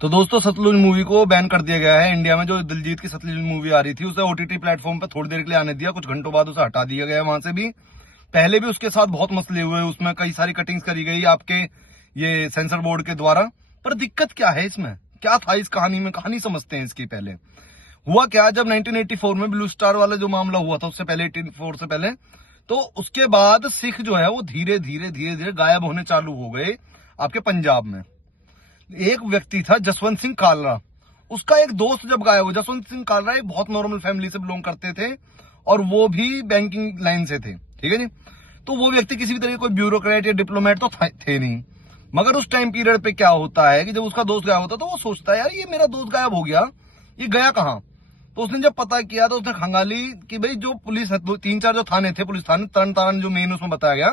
तो दोस्तों सतलुज मूवी को बैन कर दिया गया है इंडिया में। जो दिलजीत की सतलुज मूवी आ रही थी उसे ओटीटी प्लेटफॉर्म पे थोड़ी देर के लिए आने दिया, कुछ घंटों बाद उसे हटा दिया गया वहां से भी। पहले भी उसके साथ बहुत मसले हुए, उसमें कई सारी कटिंग्स करी गई आपके ये सेंसर बोर्ड के द्वारा। पर दिक्कत क्या है इसमें, क्या था इस कहानी में, कहानी समझते हैं इसकी। पहले हुआ क्या, जब 1984 में ब्लू स्टार वाला जो मामला हुआ था, उससे पहले 84 से पहले, तो उसके बाद सिख जो है वो धीरे धीरे गायब होने चालू हो गए आपके पंजाब में। एक व्यक्ति था जसवंत सिंह कालरा, उसका एक दोस्त जब गायब हो। जसवंत सिंह कालरा एक बहुत नॉर्मल फैमिली से बिलोंग करते थे और वो भी बैंकिंग लाइन से थे, ठीक है जी। तो वो व्यक्ति किसी भी तरह कोई ब्यूरोक्रेट या डिप्लोमेट तो थे नहीं। मगर उस टाइम पीरियड पे क्या होता है कि जब उसका दोस्त गायब होता तो वो सोचता है यार ये मेरा दोस्त गायब हो गया, ये गया कहाँ। तो उसने जब पता किया तो उसने खंगाली कि भाई जो पुलिस है, 3-4 जो थाने थे, पुलिस थाने तरन तारण जो मेन उसमें बताया गया,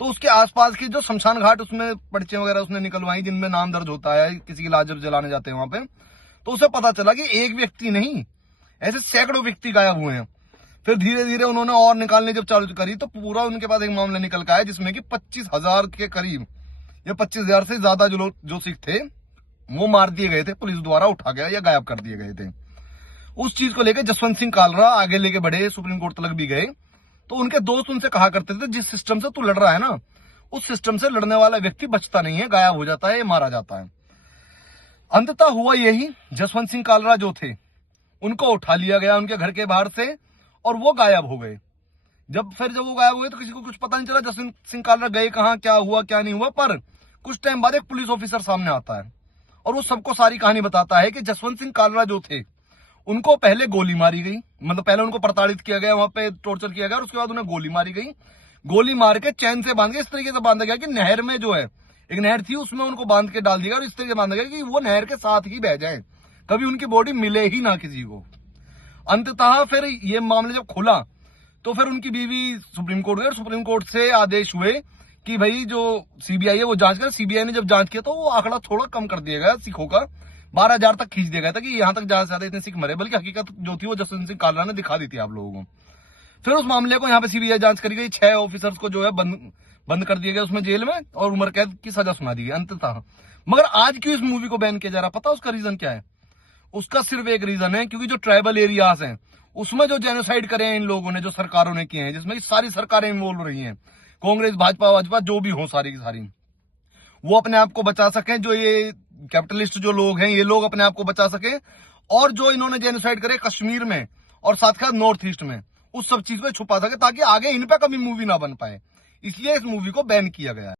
तो उसके आसपास की जो शमशान घाट उसमें पर्चे वगैरह उसने निकलवाई जिनमें नाम दर्ज होता है, किसी की लाश जब जलाने जाते हैं वहां पे। तो उसे पता चला कि एक व्यक्ति नहीं, ऐसे सैकड़ों व्यक्ति गायब हुए हैं। फिर धीरे धीरे उन्होंने और निकालने जब चालू करी तो पूरा उनके पास एक मामला निकल का है जिसमें कि 25,000 के करीब या 25,000 से ज्यादा जो लोग जो सिख थे वो मार दिए गए थे, पुलिस द्वारा उठा गया या गायब कर दिए गए थे। उस चीज को लेकर जसवंत सिंह कालरा आगे लेके बढ़े, सुप्रीम कोर्ट तक भी गए। तो उनके दोस्त उनसे कहा करते थे जिस सिस्टम से तू लड़ रहा है ना, उस सिस्टम से लड़ने वाला व्यक्ति बचता नहीं है, गायब हो जाता है, मारा जाता है। अंततः हुआ यही, जसवंत सिंह कालरा जो थे उनको उठा लिया गया उनके घर के बाहर से और वो गायब हो गए। जब वो गायब हुए तो किसी को कुछ पता नहीं चला जसवंत सिंह कालरा गए कहां, क्या हुआ क्या नहीं हुआ। पर कुछ टाइम बाद एक पुलिस ऑफिसर सामने आता है और वो सबको सारी कहानी बताता है कि जसवंत सिंह कालरा जो थे उनको पहले गोली मारी गई, मतलब पहले उनको प्रताड़ित किया गया, वहां पे टॉर्चर किया गया और उसके बाद उन्हें गोली मारी गई। गोली मार के चैन से बांध के इस तरीके से बांधा गया कि नहर में जो है एक नहर थी उसमें उनको बांध के डाल दिया और इस तरीके से बांधा गया कि वो नहर के साथ ही बह जाए, कभी उनकी बॉडी मिले ही ना किसी को। अंततः फिर ये मामला जब खुला तो फिर उनकी बीवी सुप्रीम कोर्ट गए, सुप्रीम कोर्ट से आदेश हुए कि भाई जो सीबीआई है वो जांच करे। सीबीआई ने जब जांच किया तो वो आंकड़ा थोड़ा कम कर दिया गया, सिखों का 12,000 तक खींच दिया गया था कि यहां तक ज्यादा से ज्यादा इतने सिख मरे, बल्कि हकीकत जो थी वो जसवंत सिंह कालरा ने दिखा दी थी आप लोगों को। फिर उस मामले को यहाँ पे सीबीआई जांच करी गई, 6 ऑफिसर्स को जो है बंद कर दिया गया उसमें जेल में और उम्र कैद की सजा सुना दी गई अंततः। मगर आज क्यों इस मूवी को बैन किया जा रहा, पता उसका रीजन क्या है? उसका सिर्फ एक रीजन है, क्योंकि जो ट्राइबल एरियाज हैं उसमें जो जेनोसाइड करे हैं इन लोगों ने, जो सरकारों ने किए हैं, जिसमें सारी सरकारें इन्वॉल्व रही हैं, कांग्रेस भाजपा जो भी हो सारी की सारी, वो अपने आप को बचा सकें, जो ये कैपिटलिस्ट जो लोग हैं ये लोग अपने आप को बचा सके। और जो इन्होंने जेनोसाइड करे कश्मीर में और साथ के साथ नॉर्थ ईस्ट में, उस सब चीज पे छुपा सके ताकि आगे इन पे कभी मूवी ना बन पाए। इसलिए इस मूवी को बैन किया गया है।